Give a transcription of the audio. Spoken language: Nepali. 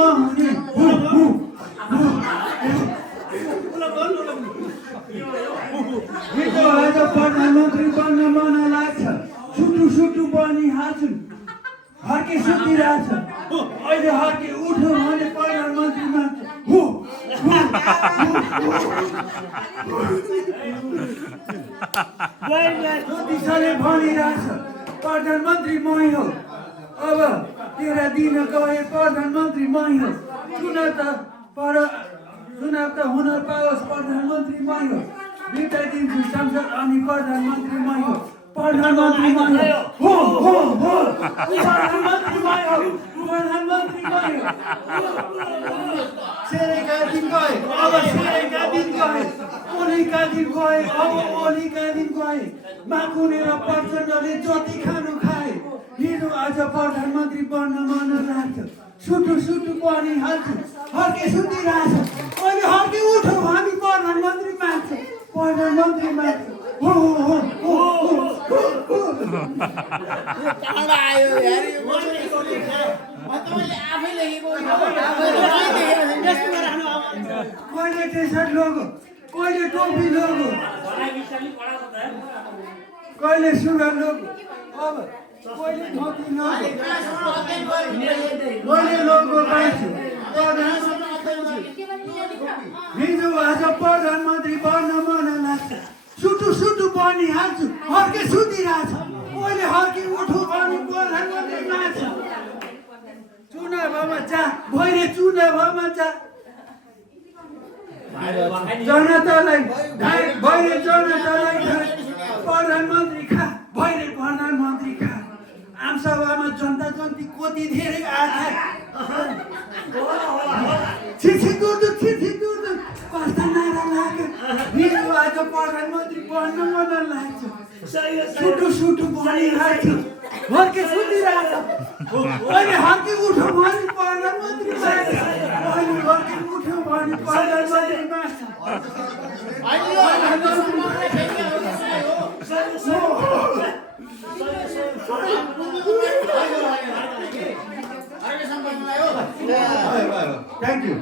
नहुने हिजो आज प्रधानमन्त्री बन्न मन लाग्छ सुटु बनिहाल्छन् हर्के सुतिरहेछ अहिले हर्के उठ्यो भने प्रधानमन्त्री मान्छ ज्योतिषले भनिरहेछ प्रधानमन्त्री मै हो अब 13 दिन गए प्रधानमन्त्री मै हो चुनाव त हुन पाओस् प्रधानमन्त्री मै हो बिताइदिन्छु संसद अनि प्रधानमन्त्री मै हो प्रधानमन्त्री मै हो प्रधानमन्त्री मै हो प्रधानमन्त्री मै हो सेरेका दिन गए अब सेरेका दिन गए ओलीका दिन गए अब ओलीका दिन गए माकुने र प्रचण्डले जति खानु खाए हिजो आज प्रधानमन्त्री बन्न मन लाग्छ सुटु बनिहाल्छु हर्के सुतिरहेछ अहिले हर्के उठ्यो हामी प्रधानमन्त्री माग्छ प्रधानमन्त्री माग्छ कहिले टी-सर्ट लोगो कहिले टोपी लोगो कहिले सुगर लोगो अब कहिले धोती लोगो कहिले लोगो पाइछु हिजो आज प्रधानमन्त्री बन्न मन लाग्छ सुटु बनिहाल्छु हर्के सुतिरहेछ अहिले हर्के उठो भने प्रधानमन्त्री माग्छ चुनावमा जा भैरे चुनावमा जा जनतालाई भैरे जनतालाई प्रधानमन्त्री खा भैरे प्रधानमन्त्री खा आमसभामा जनता जन्ती कति धेरै आए छिछि दुर्दु कस्ता नारा लाग्यो हिजो आज प्रधानमन्त्री बन्न मन लाग्छ सुटु बनिरहेछ हर्के सुतिरहेछ अहिले हर्के उठ्यो भने प्रधानमन्त्री माग्छ अहिले हर्के उठ्यो भने प्रधानमन्त्री माग्छ थ्याङ्क यू